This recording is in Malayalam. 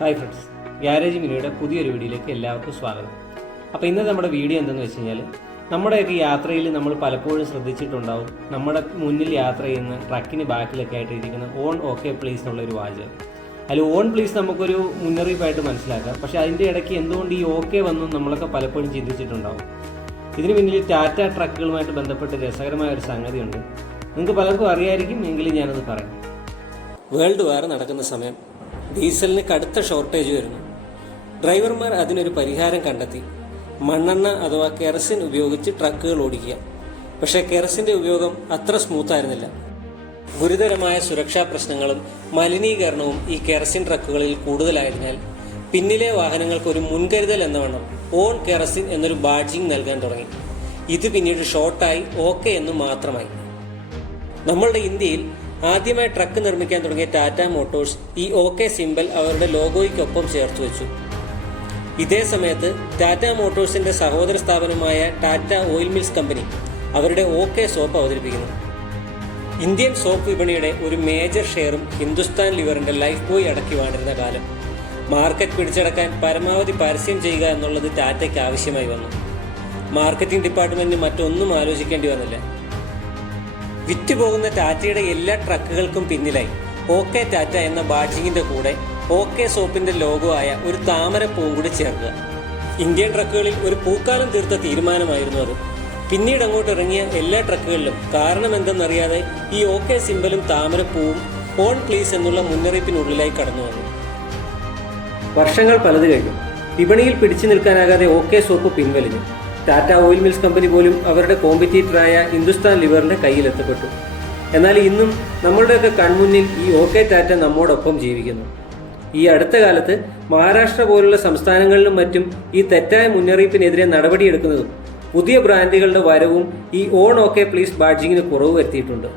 ഹായ് ഫ്രണ്ട്സ്, ഗ്യാരേജ് മിനിയുടെ പുതിയൊരു വീഡിയോയിലേക്ക് എല്ലാവർക്കും സ്വാഗതം. അപ്പോൾ ഇന്നത്തെ നമ്മുടെ വീഡിയോ എന്തെന്ന് വെച്ച് കഴിഞ്ഞാൽ, നമ്മുടെയൊക്കെ യാത്രയിൽ നമ്മൾ പലപ്പോഴും ശ്രദ്ധിച്ചിട്ടുണ്ടാവും, നമ്മുടെ മുന്നിൽ യാത്ര ചെയ്യുന്ന ട്രക്കിന് ബാക്കിലൊക്കെ ആയിട്ട് ഇരിക്കുന്ന ഓൺ ഓക്കെ പ്ലീസ് എന്നുള്ളൊരു വാചകം. അതിൽ ഓൺ പ്ലീസ് നമുക്കൊരു മുന്നറിയിപ്പായിട്ട് മനസ്സിലാക്കാം, പക്ഷേ അതിൻ്റെ ഇടയ്ക്ക് എന്തുകൊണ്ട് ഈ ഓക്കെ വന്നു നമ്മളൊക്കെ പലപ്പോഴും ചിന്തിച്ചിട്ടുണ്ടാവും. ഇതിന് പിന്നിൽ ടാറ്റ ട്രക്കുകളുമായിട്ട് ബന്ധപ്പെട്ട് രസകരമായ ഒരു സംഗതിയുണ്ട്. നിങ്ങൾക്ക് പലർക്കും അറിയായിരിക്കും, എങ്കിലും ഞാനത് പറയാം. വേൾഡ് വാർ നടക്കുന്ന സമയം ഡീസലിന് കടുത്ത ഷോർട്ടേജ് വരുന്നു. ഡ്രൈവർമാർ അതിനൊരു പരിഹാരം കണ്ടെത്തി. മണ്ണെണ്ണ അഥവാ കെറസിൻ ഉപയോഗിച്ച് ട്രക്കുകൾ ഓടിക്കുക. പക്ഷേ കെറസിൻ്റെ ഉപയോഗം അത്ര സ്മൂത്തായിരുന്നില്ല. ഗുരുതരമായ സുരക്ഷാ പ്രശ്നങ്ങളും മലിനീകരണവും ഈ കെറസിൻ ട്രക്കുകളിൽ കൂടുതലായതിനാൽ പിന്നിലെ വാഹനങ്ങൾക്ക് ഒരു മുൻകരുതൽ എന്നവണ്ണം ഓൺ കെറസിൻ എന്നൊരു ബാഡ്ജിങ് നൽകാൻ തുടങ്ങി. ഇത് പിന്നീട് ഷോർട്ടായി ഓക്കെ എന്ന് മാത്രമായി. നമ്മളുടെ ഇന്ത്യയിൽ ആദ്യമായി ട്രക്ക് നിർമ്മിക്കാൻ തുടങ്ങിയ ടാറ്റ മോട്ടോഴ്സ് ഈ ഓക്കെ സിംബൽ അവരുടെ ലോഗോയ്ക്കൊപ്പം ചേർത്ത് വെച്ചു. ഇതേ സമയത്ത് ടാറ്റ മോട്ടോഴ്സിന്റെ സഹോദര സ്ഥാപനമായ ടാറ്റ ഓയിൽ മിൽസ് കമ്പനി അവരുടെ ഓക്കെ സോപ്പ് അവതരിപ്പിക്കുന്നു. ഇന്ത്യൻ സോപ്പ് വിപണിയുടെ ഒരു മേജർ ഷെയറും ഹിന്ദുസ്ഥാൻ ലിവറിന്റെ ലൈഫ് ബോയ് അടക്കി വാണിരുന്ന കാലം. മാർക്കറ്റ് പിടിച്ചടക്കാൻ പരമാവധി പരസ്യം ചെയ്യുക എന്നുള്ളത് ടാറ്റയ്ക്ക് ആവശ്യമായി വന്നു. മാർക്കറ്റിംഗ് ഡിപ്പാർട്ട്മെന്റിന് മറ്റൊന്നും ആലോചിക്കേണ്ടി വന്നില്ല. വിറ്റുപോകുന്ന ടാറ്റയുടെ എല്ലാ ട്രക്കുകൾക്കും പിന്നിലായി ഓക്കെ ടാറ്റ എന്ന ബാഡ്ജിങ്ങിന്റെ കൂടെ ഓക്കെ സോപ്പിന്റെ ലോഗോ ആയ ഒരു താമരപ്പൂവും കൂടി ചേർക്കുക. ഇന്ത്യൻ ട്രക്കുകളിൽ ഒരു പൂക്കാലം തീർത്ത തീരുമാനമായിരുന്നു അത്. പിന്നീട് അങ്ങോട്ട് ഇറങ്ങിയ എല്ലാ ട്രക്കുകളിലും കാരണം എന്തെന്നറിയാതെ ഈ ഓക്കെ സിംബലും താമരപ്പൂവും ഓൺ പ്ലീസ് എന്നുള്ള മുന്നറിയിപ്പിനുള്ളിലായി കടന്നു വന്നു. വർഷങ്ങൾ പലത് കഴിഞ്ഞു. വിപണിയിൽ പിടിച്ചു നിൽക്കാനാകാതെ ഓക്കെ സോപ്പ് പിൻവലിഞ്ഞു. ടാറ്റ ഓയിൽ മിൽസ് കമ്പനി പോലും അവരുടെ കോമ്പറ്റീറ്ററായ ഹിന്ദുസ്ഥാൻ ലിവറിന്റെ കയ്യിലെത്തപ്പെട്ടു. എന്നാൽ ഇന്നും നമ്മളുടെയൊക്കെ കൺമുന്നിൽ ഈ ഓക്കെ ടാറ്റ നമ്മോടൊപ്പം ജീവിക്കുന്നു. ഈ അടുത്ത കാലത്ത് മഹാരാഷ്ട്ര പോലുള്ള സംസ്ഥാനങ്ങളിലും മറ്റും ഈ തെറ്റായ മുന്നറിയിപ്പിനെതിരെ നടപടിയെടുക്കുന്നതും പുതിയ ബ്രാൻഡുകളുടെ വരവും ഈ ഓൺ ഓക്കെ പ്ലീസ് ബാഡ്ജിങ്ങിന് കുറവ് വരുത്തിയിട്ടുണ്ട്.